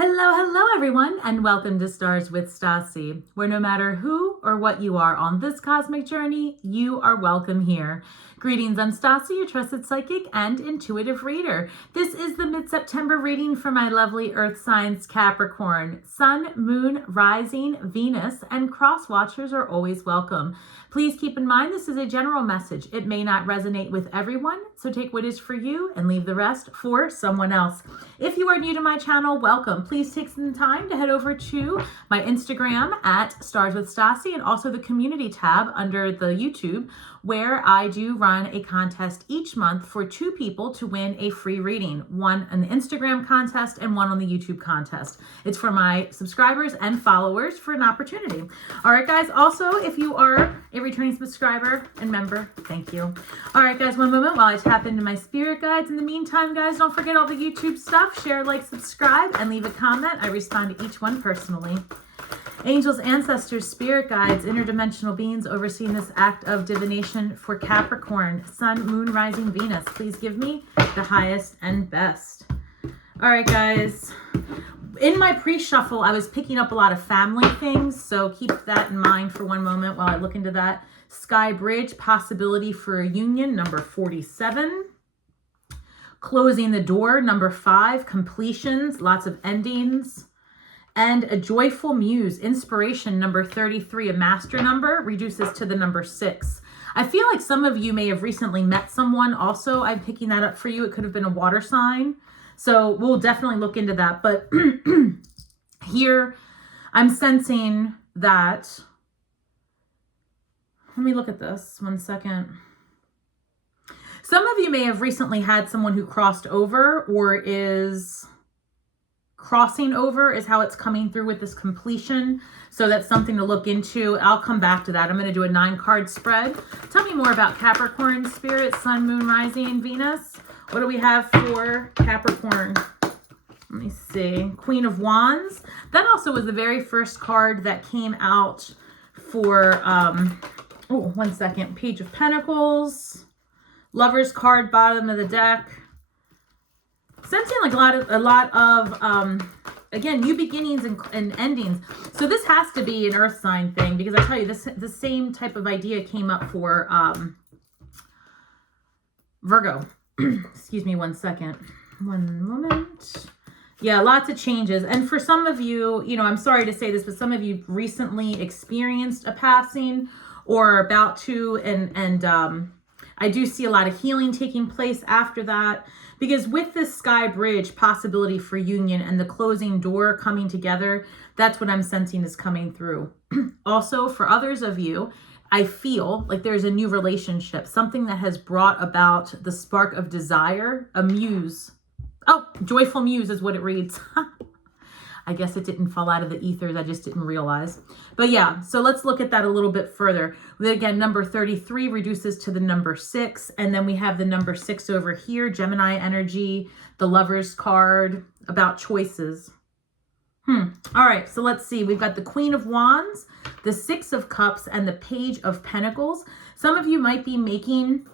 Hello, hello everyone, and welcome to Stars with Stasi, where no matter who or what you are on this cosmic journey, you are welcome here. Greetings, I'm Stasi, your trusted psychic and intuitive reader. This is the mid-September reading for my lovely Earth signs Capricorn. Sun, Moon, Rising, Venus, and cross watchers are always welcome. Please keep in mind this is a general message. It may not resonate with everyone, so take what is for you and leave the rest for someone else. If you are new to my channel, welcome. Please take some time to head over to my Instagram at starswithstasi and also the community tab under the YouTube, where I do run a contest each month for 2 people to win a free reading, one on the Instagram contest and one on the YouTube contest. It's for my subscribers and followers for an opportunity. All right, guys. Also, if you are a returning subscriber and member, thank you. All right, guys, one moment while I tap into my spirit guides. In the meantime, guys, don't forget all the YouTube stuff. Share, like, subscribe, and leave a comment. I respond to each one personally. Angels, ancestors, spirit guides, interdimensional beings overseeing this act of divination for Capricorn, Sun, Moon, Rising, Venus. Please give me the highest and best. All right, guys. In my pre-shuffle, I was picking up a lot of family things, so keep that in mind for one moment while I look into that. Sky Bridge, possibility for a union, number 47. Closing the door, number 5. Completions, lots of endings. And a joyful muse, inspiration, number 33, a master number, reduces to the number 6. I feel like some of you may have recently met someone also. I'm picking that up for you. It could have been a water sign. So we'll definitely look into that. But here I'm sensing that, let me look at this one second. Some of you may have recently had someone who crossed over or is crossing over, is how it's coming through with this completion. So that's something to look into. I'll come back to that. I'm going to do a 9-card spread. Tell me more about Capricorn, Spirit, Sun, Moon, Rising, Venus. What do we have for Capricorn? Let me see. Queen of Wands. That also was the very first card that came out for, one second. Page of Pentacles. Lover's card, bottom of the deck. Sensing like a lot of again, new beginnings and endings. So this has to be an earth sign thing, because I tell you, the same type of idea came up for Virgo. Excuse me one second. One moment. Yeah, lots of changes. And for some of you, I'm sorry to say this, but some of you recently experienced a passing or are about to, and I do see a lot of healing taking place after that. Because with this Sky Bridge possibility for union and the closing door coming together, that's what I'm sensing is coming through. Also, for others of you, I feel like there's a new relationship, something that has brought about the spark of desire, a muse. Oh, joyful muse is what it reads. I guess it didn't fall out of the ethers. I just didn't realize. But yeah, so let's look at that a little bit further. Again, number 33 reduces to the number 6. And then we have the number 6 over here, Gemini energy, the Lover's card, about choices. All right, so let's see. We've got the Queen of Wands, the 6 of Cups, and the Page of Pentacles. Some of you might be making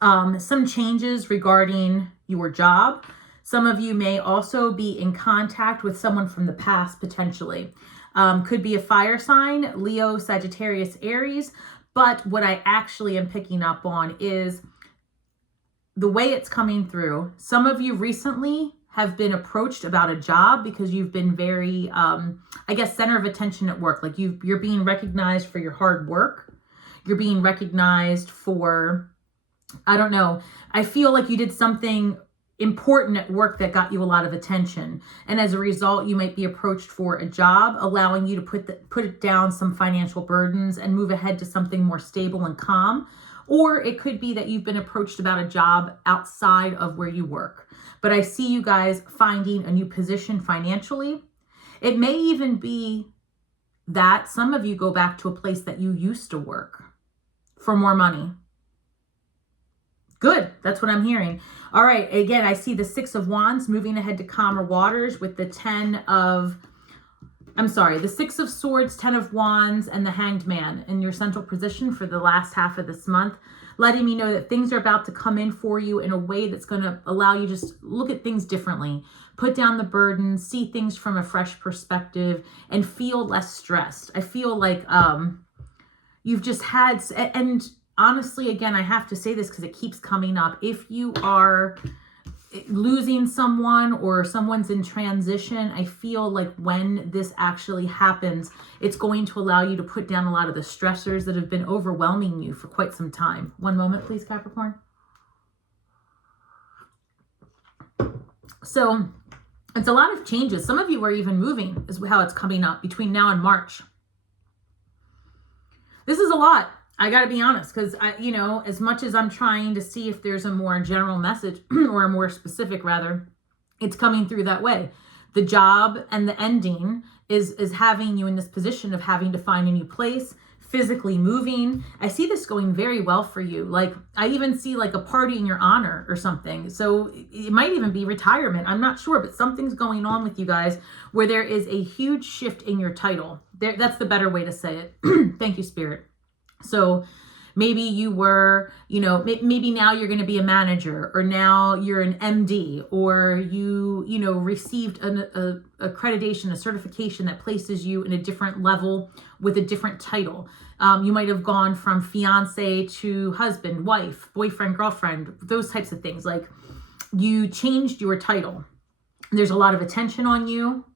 some changes regarding your job. Some of you may also be in contact with someone from the past, potentially. Could be a fire sign, Leo, Sagittarius, Aries. But what I actually am picking up on is the way it's coming through. Some of you recently have been approached about a job because you've been very, center of attention at work. Like you're being recognized for your hard work. You're being recognized for, I don't know. I feel like you did something important at work that got you a lot of attention, and as a result you might be approached for a job, allowing you to put down some financial burdens and move ahead to something more stable and calm. Or it could be that you've been approached about a job outside of where you work, but I see you guys finding a new position financially. It may even be that some of you go back to a place that you used to work for more money. Good. That's what I'm hearing. All right. Again, I see the 6 of Wands moving ahead to calmer waters with the 6 of Swords, 10 of Wands, and the Hanged Man in your central position for the last half of this month. letting me know that things are about to come in for you in a way that's going to allow you just look at things differently, put down the burden, see things from a fresh perspective, and feel less stressed. I feel like you've just had, and honestly, again, I have to say this because it keeps coming up. If you are losing someone or someone's in transition, I feel like when this actually happens, it's going to allow you to put down a lot of the stressors that have been overwhelming you for quite some time. One moment, please, Capricorn. So it's a lot of changes. Some of you are even moving, is how it's coming up between now and March. This is a lot. I got to be honest, because as much as I'm trying to see if there's a more general message or a more specific, rather, it's coming through that way. The job and the ending is having you in this position of having to find a new place, physically moving. I see this going very well for you. Like, I even see like a party in your honor or something. So it might even be retirement. I'm not sure, but something's going on with you guys where there is a huge shift in your title. That's the better way to say it. Thank you, Spirit. So maybe you were, maybe now you're going to be a manager, or now you're an MD, or you received an accreditation, a certification that places you in a different level with a different title. You might have gone from fiance to husband, wife, boyfriend, girlfriend, those types of things. Like, you changed your title. There's a lot of attention on you.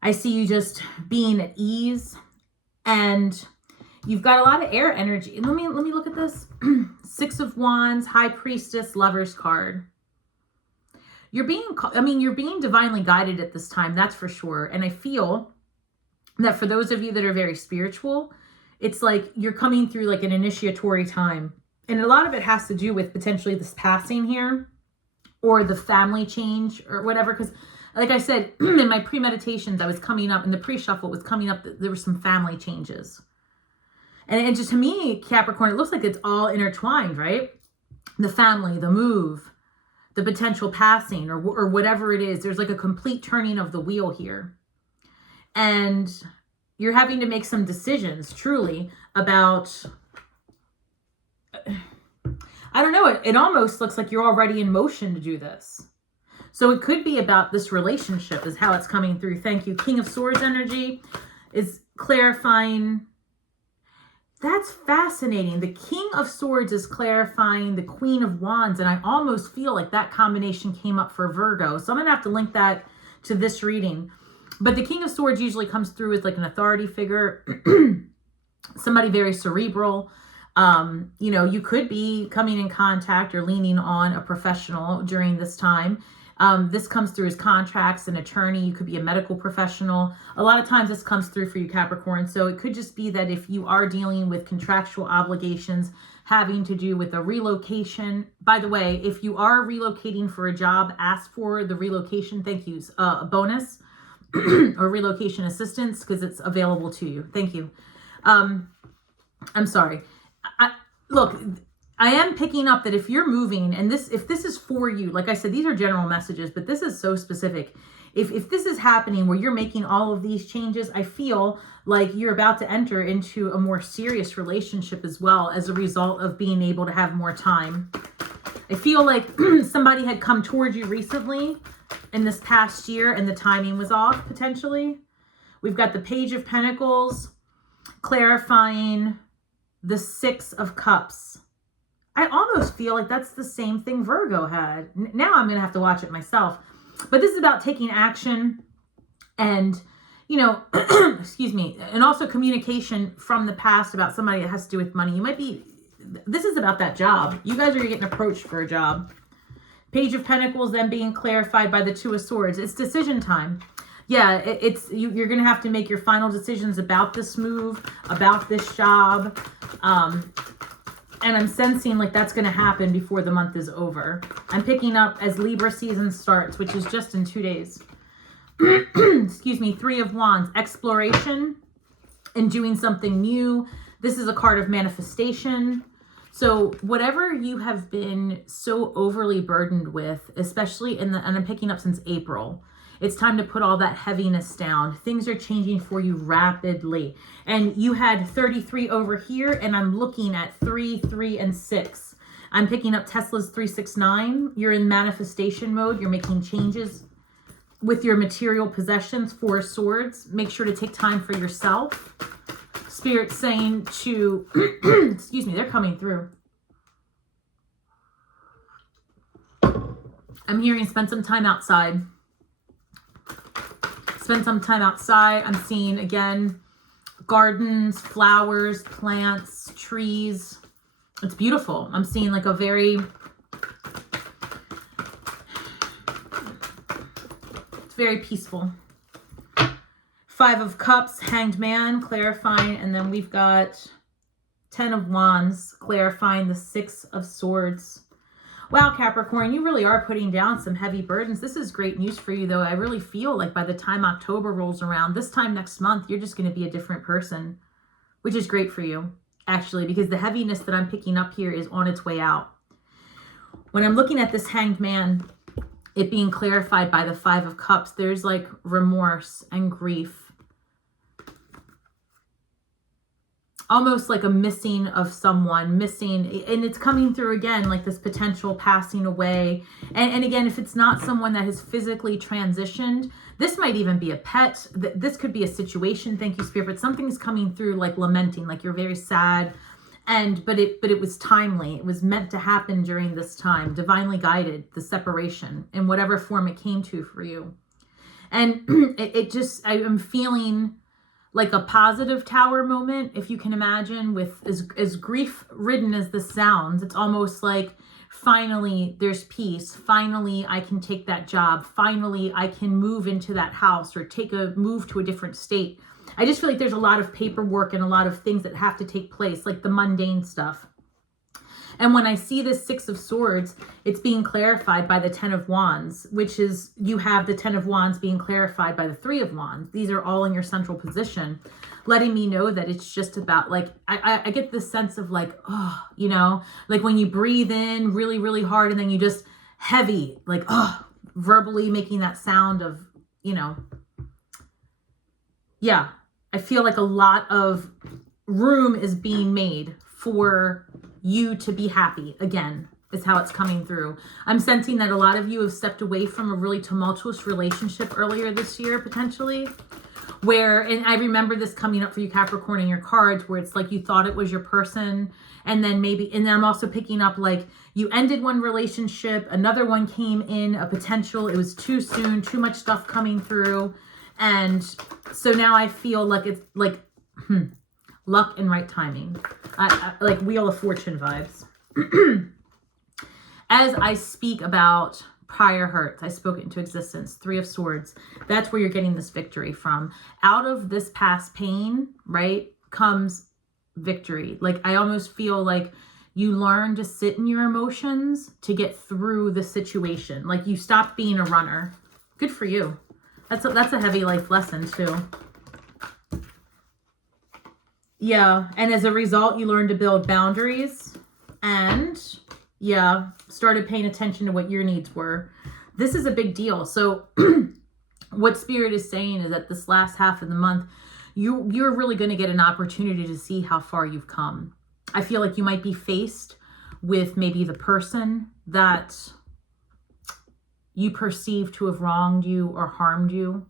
I see you just being at ease, and you've got a lot of air energy. And let me look at this. 6 of Wands, High Priestess, Lover's card. You're being divinely guided at this time, that's for sure. And I feel that for those of you that are very spiritual, it's like you're coming through like an initiatory time. And a lot of it has to do with potentially this passing here, or the family change, or whatever. Because like I said, in my premeditations, I was coming up, in the pre-shuffle was coming up, that there were some family changes. And just to me, Capricorn, it looks like it's all intertwined, right? The family, the move, the potential passing, or whatever it is. There's like a complete turning of the wheel here. And you're having to make some decisions, truly, about, I don't know, it almost looks like you're already in motion to do this. So it could be about this relationship is how it's coming through. Thank you. King of Swords energy is clarifying. That's fascinating. The King of Swords is clarifying the Queen of Wands, and I almost feel like that combination came up for Virgo. So I'm going to have to link that to this reading. But the King of Swords usually comes through as like an authority figure, somebody very cerebral. You could be coming in contact or leaning on a professional during this time. This comes through as contracts, an attorney. You could be a medical professional. A lot of times this comes through for you, Capricorn. So it could just be that if you are dealing with contractual obligations having to do with a relocation. By the way, if you are relocating for a job, ask for the relocation, thank you, bonus or relocation assistance, because it's available to you. Thank you. I'm sorry. Look, I am picking up that if you're moving, and if this is for you, like I said, these are general messages, but this is so specific. If this is happening where you're making all of these changes, I feel like you're about to enter into a more serious relationship as well as a result of being able to have more time. I feel like somebody had come towards you recently in this past year and the timing was off, potentially. We've got the Page of Pentacles clarifying the 6 of Cups. I almost feel like that's the same thing Virgo had. Now I'm going to have to watch it myself. But this is about taking action and, excuse me, and also communication from the past about somebody that has to do with money. This is about that job. You guys are getting approached for a job. Page of Pentacles then being clarified by the 2 of Swords. It's decision time. Yeah, you're going to have to make your final decisions about this move, about this job. And I'm sensing like that's going to happen before the month is over. I'm picking up as Libra season starts, which is just in 2 days. Excuse me, 3 of Wands, exploration and doing something new. This is a card of manifestation. So whatever you have been so overly burdened with, especially and I'm picking up since April, It's time to put all that heaviness down. Things are changing for you rapidly. And you had 33 over here, and I'm looking at 3, 3, and 6. I'm picking up Tesla's 369. You're in manifestation mode. You're making changes with your material possessions. 4 of Swords. Make sure to take time for yourself. Spirit's saying to, excuse me, they're coming through. I'm hearing spend some time outside. Spend some time outside. I'm seeing, again, gardens, flowers, plants, trees. It's beautiful. I'm seeing like a very, it's very peaceful. 5 of Cups, Hanged Man, clarifying. And then we've got 10 of Wands, clarifying the 6 of Swords. Wow, Capricorn, you really are putting down some heavy burdens. This is great news for you, though. I really feel like by the time October rolls around, this time next month, you're just going to be a different person, which is great for you, actually, because the heaviness that I'm picking up here is on its way out. When I'm looking at this Hanged Man, it being clarified by the 5 of Cups, there's like remorse and grief. Almost like a missing of someone, missing, and it's coming through again, like this potential passing away. And again, if it's not someone that has physically transitioned, this might even be a pet. This could be a situation, thank you, Spirit, but something's coming through like lamenting, like you're very sad. But it was timely. It was meant to happen during this time, divinely guided, the separation in whatever form it came to for you. And I'm feeling like a positive tower moment, if you can imagine, with as grief-ridden as this sounds. It's almost like finally there's peace. Finally, I can take that job. Finally, I can move into that house or move to a different state. I just feel like there's a lot of paperwork and a lot of things that have to take place, like the mundane stuff. And when I see this 6 of Swords, it's being clarified by the 10 of Wands, which is, you have the 10 of Wands being clarified by the 3 of Wands. These are all in your central position, letting me know that it's just about like, I get this sense of like, oh, you know, like when you breathe in really, really hard and then you just heavy, like, oh, verbally making that sound of, you know, yeah, I feel like a lot of room is being made for you to be happy again, is how it's coming through. I'm sensing that a lot of you have stepped away from a really tumultuous relationship earlier this year, potentially, where, and I remember this coming up for you, Capricorn, in your cards, where it's like you thought it was your person, and then maybe, and then I'm also picking up like you ended one relationship, another one came in, a potential, it was too soon, too much stuff coming through, and so now I feel like it's like, luck and right timing. Like Wheel of Fortune vibes. As I speak about prior hurts, I spoke it into existence. 3 of Swords. That's where you're getting this victory from. Out of this past pain, right, comes victory. Like I almost feel like you learn to sit in your emotions to get through the situation. Like you stopped being a runner. Good for you. That's a heavy life lesson too. Yeah, and as a result, you learned to build boundaries and, yeah, started paying attention to what your needs were. This is a big deal. So what Spirit is saying is that this last half of the month, you're really going to get an opportunity to see how far you've come. I feel like you might be faced with maybe the person that you perceive to have wronged you or harmed you.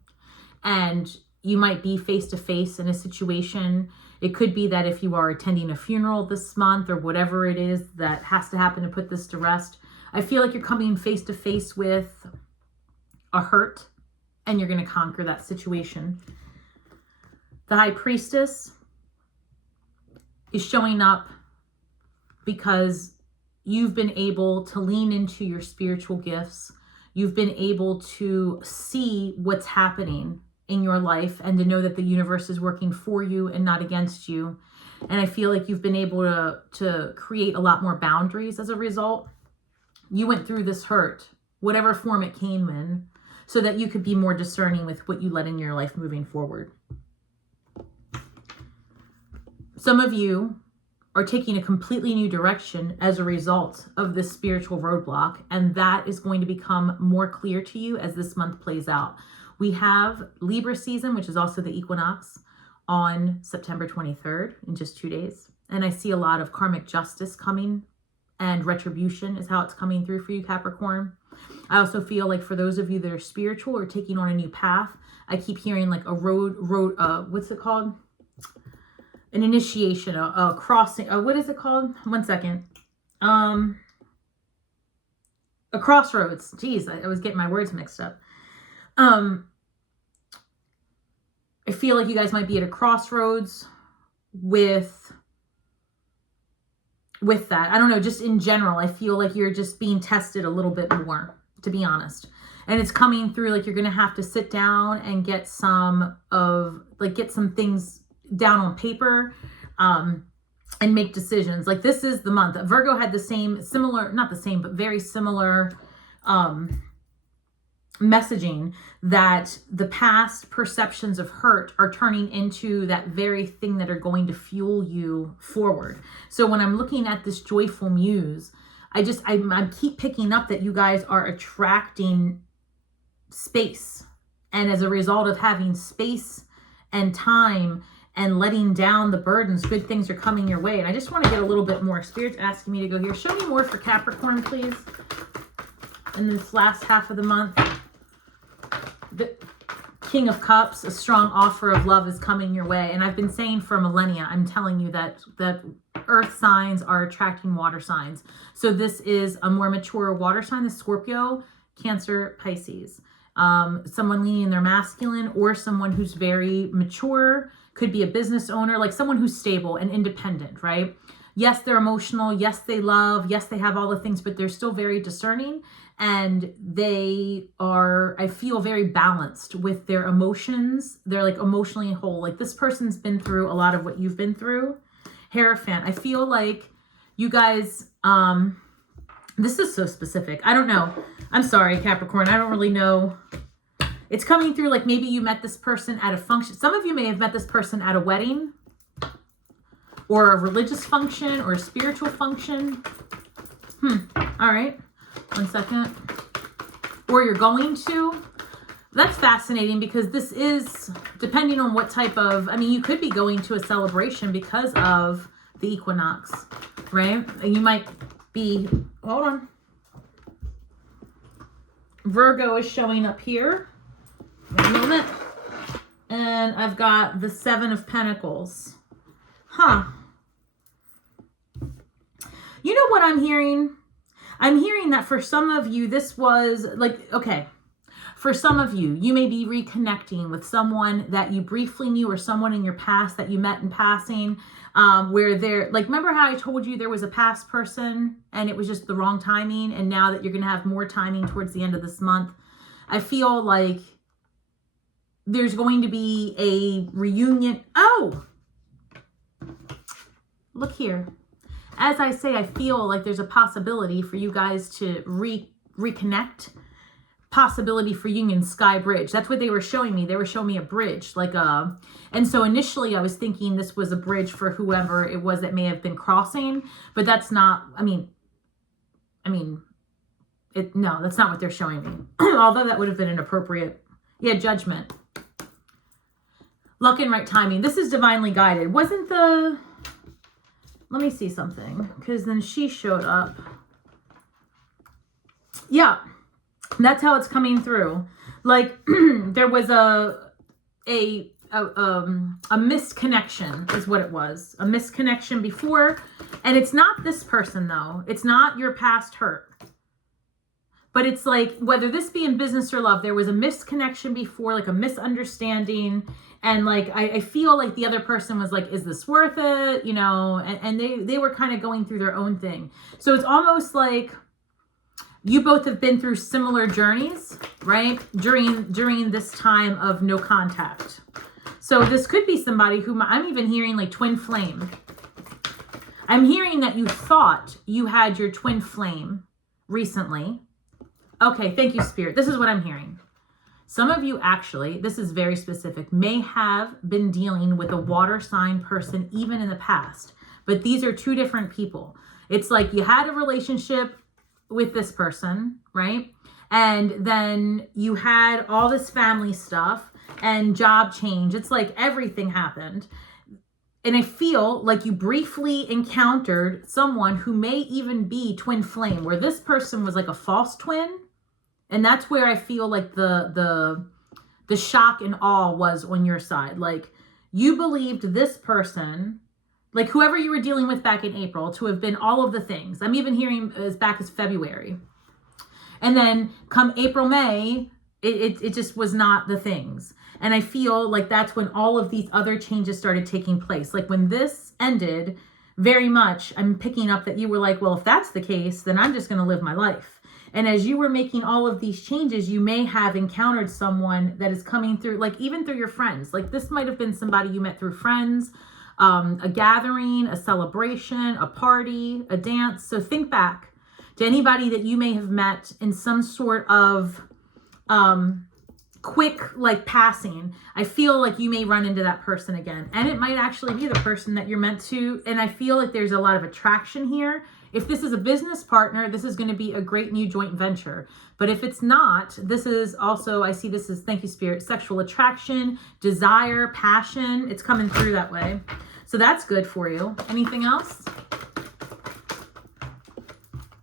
And you might be face to face in a situation. It could be that if you are attending a funeral this month or whatever it is that has to happen to put this to rest, I feel like you're coming face to face with a hurt and you're going to conquer that situation. The High Priestess is showing up because you've been able to lean into your spiritual gifts. You've been able to see what's happening in your life and to know that the universe is working for you and not against you. And I feel like you've been able to create a lot more boundaries as a result. You went through this hurt, whatever form it came in, so that you could be more discerning with what you let in your life moving forward. Some of you are taking a completely new direction as a result of this spiritual roadblock. And that is going to become more clear to you as this month plays out. We have Libra season, which is also the equinox, on September 23rd in just 2 days. And I see a lot of karmic justice coming, and retribution is how it's coming through for you, Capricorn. I also feel like for those of you that are spiritual or taking on a new path, I keep hearing like a what's it called? An initiation, a crossing, what is it called? 1 second. A crossroads. Geez, I was getting my words mixed up. I feel like you guys might be at a crossroads with that. I don't know, just in general, I feel like you're just being tested a little bit more, to be honest. And it's coming through like you're going to have to sit down and get some things down on paper, and make decisions. Like this is the month. Virgo had not the same, but very similar, messaging that the past perceptions of hurt are turning into that very thing that are going to fuel you forward. So when I'm looking at this joyful muse, I keep picking up that you guys are attracting space. And as a result of having space and time and letting down the burdens, good things are coming your way. And I just want to get a little bit more. Spirit's asking me to go here. Show me more for Capricorn, please. In this last half of the month. The King of Cups, a strong offer of love is coming your way. And I've been saying for millennia, I'm telling you that earth signs are attracting water signs. So this is a more mature water sign, the Scorpio, Cancer, Pisces. Someone leaning their masculine, or someone who's very mature, could be a business owner, like someone who's stable and independent, right? Yes, they're emotional. Yes, they love. Yes, they have all the things, but they're still very discerning. And they are, I feel, very balanced with their emotions. They're like emotionally whole. Like this person's been through a lot of what you've been through. Hierophant. I feel like you guys, this is so specific. I don't know. I'm sorry, Capricorn. I don't really know. It's coming through like maybe you met this person at a function. Some of you may have met this person at a wedding or a religious function or a spiritual function. All right. 1 second. Or you're going to. That's fascinating because this is, depending on what type of, I mean, you could be going to a celebration because of the equinox, right? And you might be, hold on. Virgo is showing up here. Wait a moment. And I've got the 7 of Pentacles. You know what I'm hearing? I'm hearing that for some of you, this was like, okay, for some of you, you may be reconnecting with someone that you briefly knew or someone in your past that you met in passing, where they're like, remember how I told you there was a past person and it was just the wrong timing, and now that you're going to have more timing towards the end of this month, I feel like there's going to be a reunion. Oh, look here. As I say, I feel like there's a possibility for you guys to reconnect. Possibility for Union Sky Bridge. That's what they were showing me. They were showing me a bridge, and so initially I was thinking this was a bridge for whoever it was that may have been crossing, but that's not, no, that's not what they're showing me. Although that would have been an appropriate, judgment. Luck and right timing. This is divinely guided. Let me see something, because then she showed up. Yeah, that's how it's coming through. Like there was a missed connection is what it was. A missed connection before. And it's not this person though. It's not your past hurt. But it's like, whether this be in business or love, there was a missed connection before, like a misunderstanding. And like, I feel like the other person was like, is this worth it? And they were kind of going through their own thing. So it's almost like you both have been through similar journeys, right? During this time of no contact. So this could be somebody who I'm even hearing like twin flame. I'm hearing that you thought you had your twin flame recently. Okay, thank you, Spirit. This is what I'm hearing. Some of you actually, this is very specific, may have been dealing with a water sign person even in the past. but these are two different people. It's like you had a relationship with this person, right? And then you had all this family stuff and job change. It's like everything happened. And I feel like you briefly encountered someone who may even be twin flame, where this person was like a false twin. And that's where I feel like the shock and awe was on your side. Like you believed this person, like whoever you were dealing with back in April, to have been all of the things. I'm even hearing as back as February. And then come April, May, it just was not the things. And I feel like that's when all of these other changes started taking place. Like when this ended, very much, I'm picking up that you were like, well, if that's the case, then I'm just going to live my life. And as you were making all of these changes, you may have encountered someone that is coming through, like even through your friends. Like this might have been somebody you met through friends, a gathering, a celebration, a party, a dance. So think back to anybody that you may have met in some sort of quick like passing. I feel like you may run into that person again, and it might actually be the person that you're meant to. And I feel like there's a lot of attraction here. If this is a business partner, this is going to be a great new joint venture. But if it's not, this is also, I see this as, thank you, Spirit, sexual attraction, desire, passion. It's coming through that way. So that's good for you. Anything else?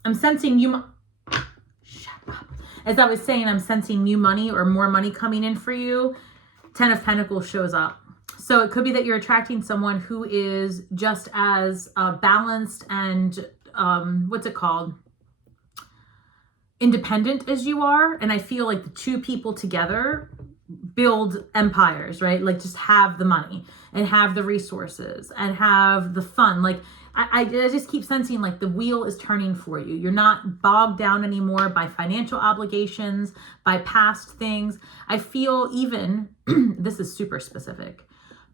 I'm sensing you. Shut up. As I was saying, I'm sensing new money or more money coming in for you. 10 of Pentacles shows up. So it could be that you're attracting someone who is just as balanced and what's it called? Independent as you are. And I feel like the two people together build empires, right? Like just have the money and have the resources and have the fun. Like I just keep sensing like the wheel is turning for you. You're not bogged down anymore by financial obligations, by past things. I feel even, this is super specific,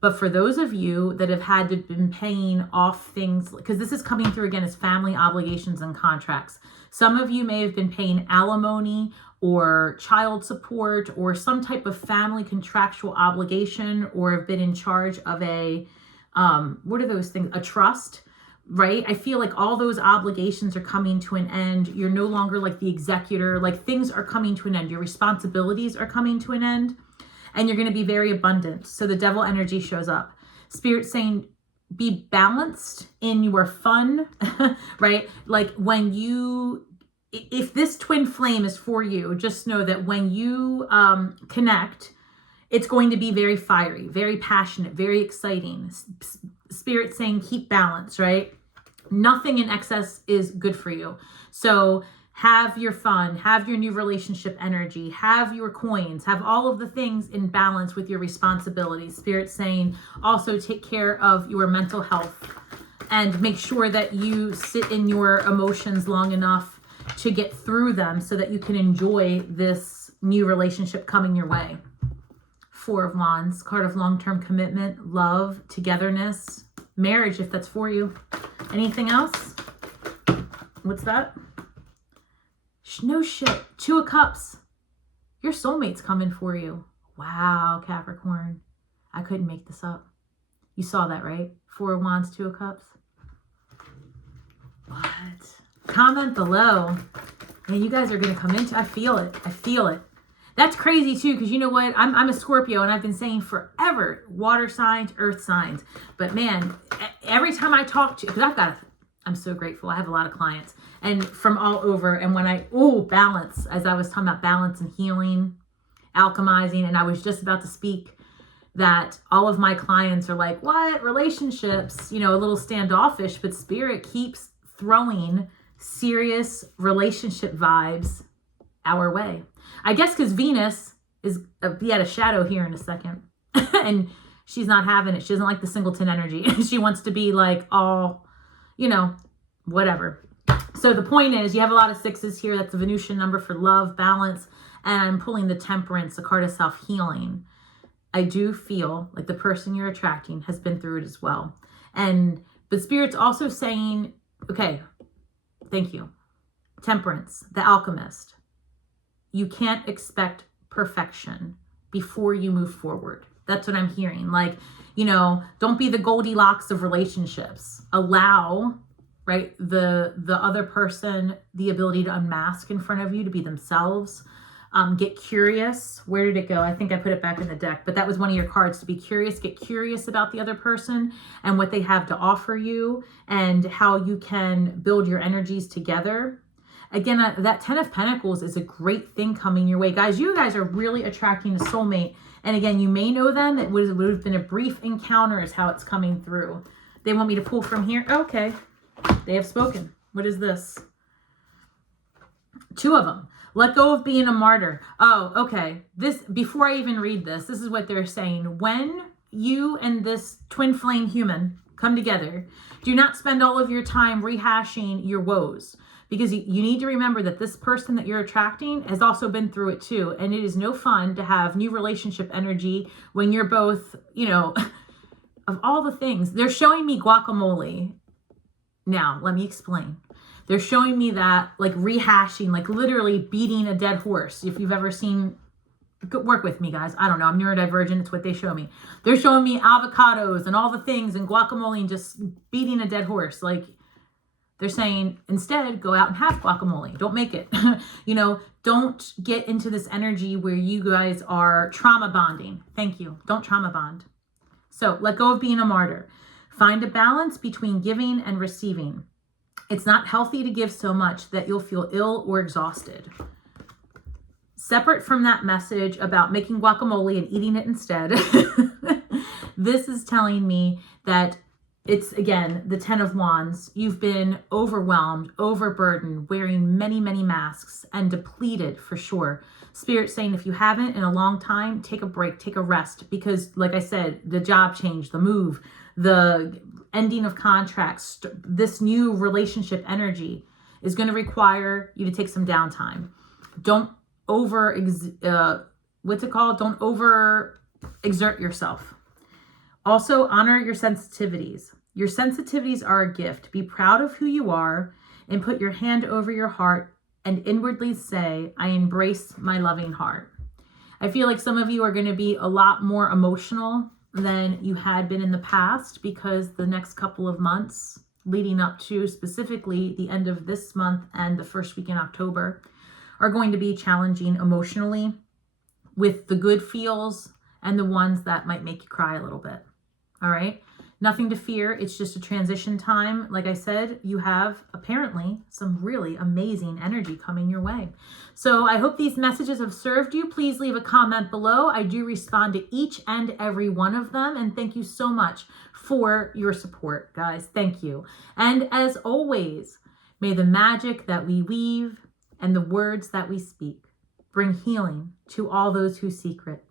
but for those of you that have had to been paying off things, because this is coming through again as family obligations and contracts. Some of you may have been paying alimony or child support or some type of family contractual obligation, or have been in charge of a, what are those things? A trust, right? I feel like all those obligations are coming to an end. You're no longer like the executor, like things are coming to an end. Your responsibilities are coming to an end, and you're going to be very abundant. So the devil energy shows up. Spirit saying, be balanced in your fun, right? Like when you, if this twin flame is for you, just know that when you connect, it's going to be very fiery, very passionate, very exciting. Spirit saying, keep balance, right? Nothing in excess is good for you. So have your fun, have your new relationship energy, have your coins, have all of the things in balance with your responsibilities. Spirit saying also take care of your mental health and make sure that you sit in your emotions long enough to get through them so that you can enjoy this new relationship coming your way. 4 of Wands, card of long-term commitment, love, togetherness, marriage, if that's for you. Anything else? What's that? No shit. 2 of Cups. Your soulmate's coming for you. Wow, Capricorn. I couldn't make this up. You saw that, right? 4 of Wands, 2 of Cups. What? Comment below. And you guys are going to come into, I feel it. I feel it. That's crazy too, because you know what? I'm a Scorpio, and I've been saying forever, water signs, earth signs. But man, every time I talk to, because I'm so grateful. I have a lot of clients and from all over. And when balance, as I was talking about balance and healing, alchemizing, and I was just about to speak that all of my clients are like, what? Relationships, you know, a little standoffish, but Spirit keeps throwing serious relationship vibes our way. I guess because Venus is be at a shadow here in a second and she's not having it. She doesn't like the singleton energy. She wants to be like all, you know, whatever. So the point is you have a lot of 6s here. That's a Venusian number for love, balance. And I'm pulling the Temperance, the card of self-healing. I do feel like the person you're attracting has been through it as well. But Spirit's also saying, okay, thank you. Temperance, the alchemist. You can't expect perfection before you move forward. That's what I'm hearing. Like, you know, don't be the Goldilocks of relationships. Allow, right, the other person the ability to unmask in front of you, to be themselves. Get curious. Where did it go? I think I put it back in the deck, but that was one of your cards, to be curious. Get curious about the other person and what they have to offer you and how you can build your energies together. Again, that 10 of Pentacles is a great thing coming your way. Guys, you guys are really attracting a soulmate. And again, you may know them. It would have been a brief encounter is how it's coming through. They want me to pull from here. Okay. They have spoken. What is this? 2 of them. Let go of being a martyr. Oh, okay. This, before I even read this, this is what they're saying. When you and this twin flame human come together, do not spend all of your time rehashing your woes, because you need to remember that this person that you're attracting has also been through it too. And it is no fun to have new relationship energy when you're both, you know, of all the things. They're showing me guacamole. Now, let me explain. They're showing me that, like, rehashing, like literally beating a dead horse. If you've ever seen, work with me, guys. I don't know. I'm neurodivergent. It's what they show me. They're showing me avocados and all the things and guacamole and just beating a dead horse. Like, they're saying, instead, go out and have guacamole. Don't make it. You know, don't get into this energy where you guys are trauma bonding. Thank you. Don't trauma bond. So let go of being a martyr. Find a balance between giving and receiving. It's not healthy to give so much that you'll feel ill or exhausted. Separate from that message about making guacamole and eating it instead, this is telling me that it's, again, the 10 of Wands. You've been overwhelmed, overburdened, wearing many, many masks, and depleted for sure. Spirit saying, if you haven't in a long time, take a break, take a rest, because like I said, the job change, the move, the ending of contracts, this new relationship energy is going to require you to take some downtime. Don't Don't over exert yourself. Also, honor your sensitivities. Your sensitivities are a gift. Be proud of who you are and put your hand over your heart and inwardly say, I embrace my loving heart. I feel like some of you are going to be a lot more emotional than you had been in the past, because the next couple of months leading up to specifically the end of this month and the first week in October are going to be challenging emotionally, with the good feels and the ones that might make you cry a little bit. All right. Nothing to fear. It's just a transition time. Like I said, you have apparently some really amazing energy coming your way. So I hope these messages have served you. Please leave a comment below. I do respond to each and every one of them. And thank you so much for your support, guys. Thank you. And as always, may the magic that we weave and the words that we speak bring healing to all those who seek it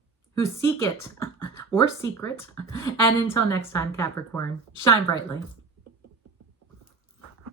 or secret. And until next time, Capricorn, shine brightly.